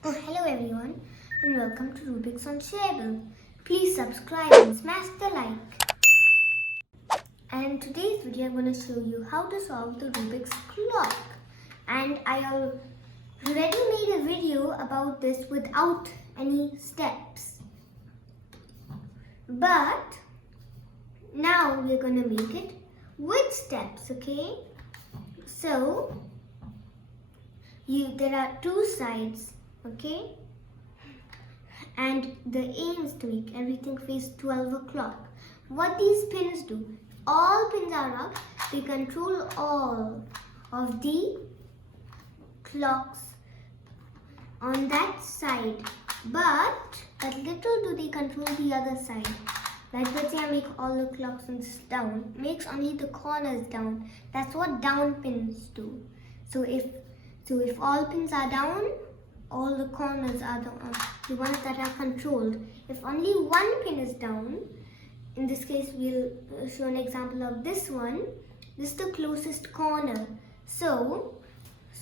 Hello everyone and welcome to Rubik's on Shareable. Please subscribe and smash the like. And in today's video I'm going to show you how to solve the Rubik's clock. And I already made a video about this without any steps. But now we're going to make it with steps, okay? So there are two sides. Okay, and the aim is to make everything face 12 o'clock. What these pins do, all pins are up, they control all of the clocks on that side, but little do they control the other side. Like let's say I make all the clocks down, makes only the corners down. That's what down pins do. So if all pins are down, all the corners are the ones that are controlled. If only one pin is down, in this case we'll show an example of this one. This is the closest corner. So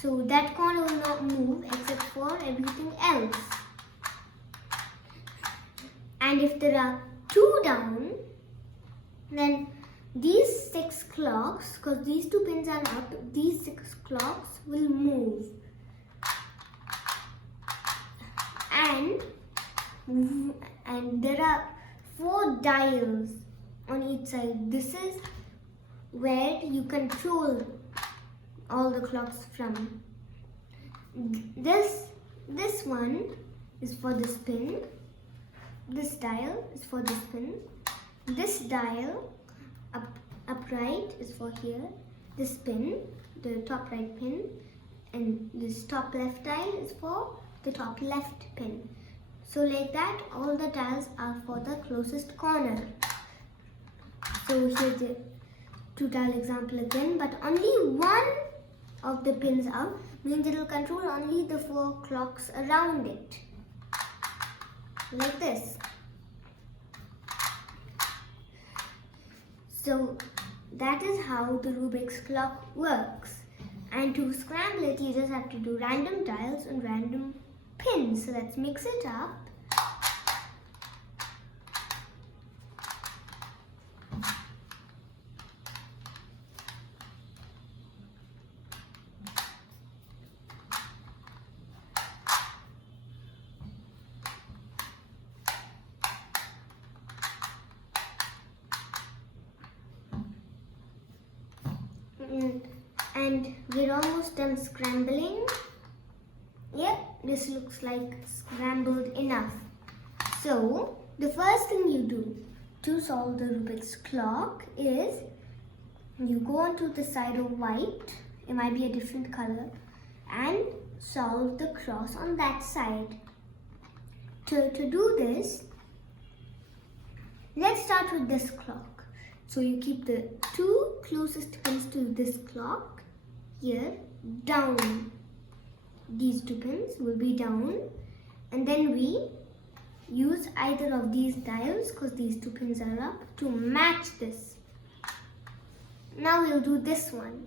that corner will not move except for everything else. And if there are two down, then these 6 clocks, because these 2 pins are up, these 6 clocks will move. And there are 4 dials on each side. This is where you control all the clocks from. This one is for this pin. This dial is for this pin. This dial upright is for here. This pin, the top right pin, and this top left dial is for the top left pin. So like that, all the dials are for the closest corner. So here's the 2 dial example again, but only one of the pins up means it will control only the 4 clocks around it. Like this. So that is how the Rubik's clock works. And to scramble it, you just have to do random dials and random pins. So let's mix it up. And we're almost done scrambling. Yep, this looks like scrambled enough. So the first thing you do to solve the Rubik's clock is you go onto the side of white, it might be a different color, and solve the cross on that side. To do this, let's start with this clock. So you keep the 2 closest pins to this clock here down. These 2 pins will be down, and then we use either of these dials, because these 2 pins are up, to match this. Now we'll do this one,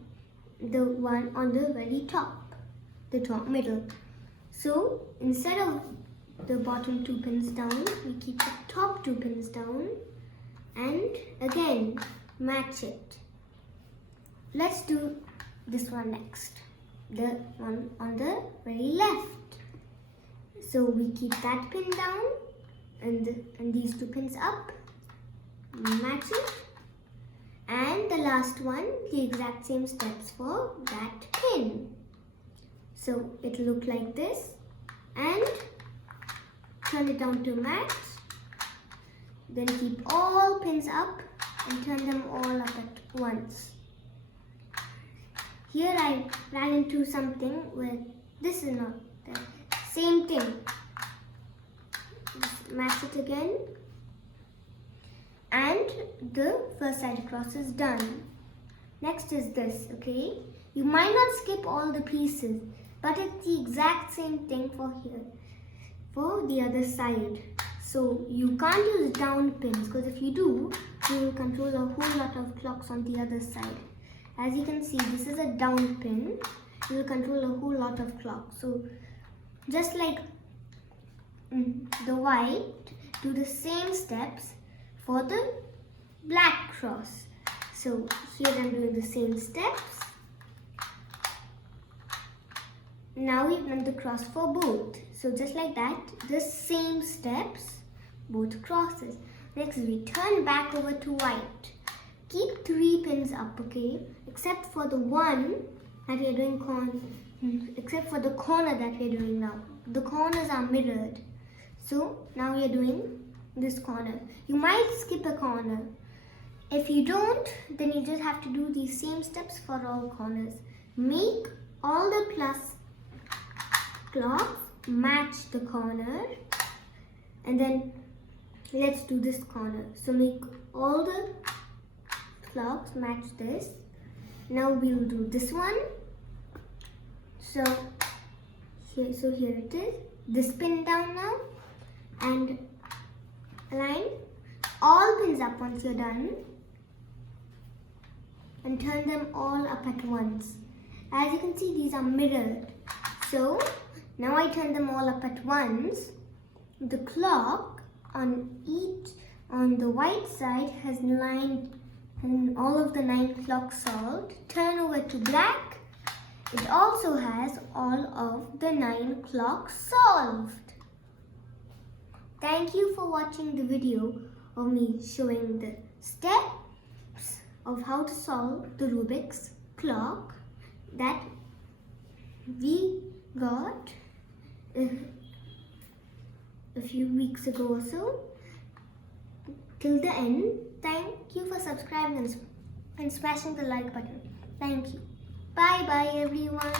the one on the very top, the top middle. So instead of the bottom 2 pins down, we keep the top 2 pins down and again match it. Let's do this one next, the one on the very left. So we keep that pin down and these 2 pins up, match it, and the last one, the exact same steps for that pin. So it'll look like this, and turn it down to match, then keep all pins up and turn them all up at once. Here I ran into something where this is not the same thing. Just match it again, and the first side across is done. Next is this, okay? You might not skip all the pieces, but it's the exact same thing for here, for the other side. So you can't use down pins, because if you do, you will control a whole lot of clocks on the other side. As you can see, this is a down pin. You will control a whole lot of clocks. So just like the white, do the same steps for the black cross. So here I'm doing the same steps. Now we've done the cross for both. So just like that, the same steps, both crosses. Next we turn back over to white. Keep 3 pins up, okay? Except for the one that we are doing except for the corner that we are doing now. The corners are mirrored. So now we are doing this corner. You might skip a corner. If you don't, then you just have to do these same steps for all corners. Make all the plus clocks match the corner, and then let's do this corner. So make all the clocks match this. Now we'll do this one. So here it is. This pin down now, and align all pins up once you're done, and turn them all up at once. As you can see, these are mirrored. So now I turn them all up at once. The clock on the white side has all of the 9 clocks solved. Turn over to black. It also has all of the 9 clocks solved. Thank you for watching the video of me showing the steps of how to solve the Rubik's clock that we got a few weeks ago or so. Till the end, thank you for subscribing and smashing the like button. Thank you. Bye bye everyone.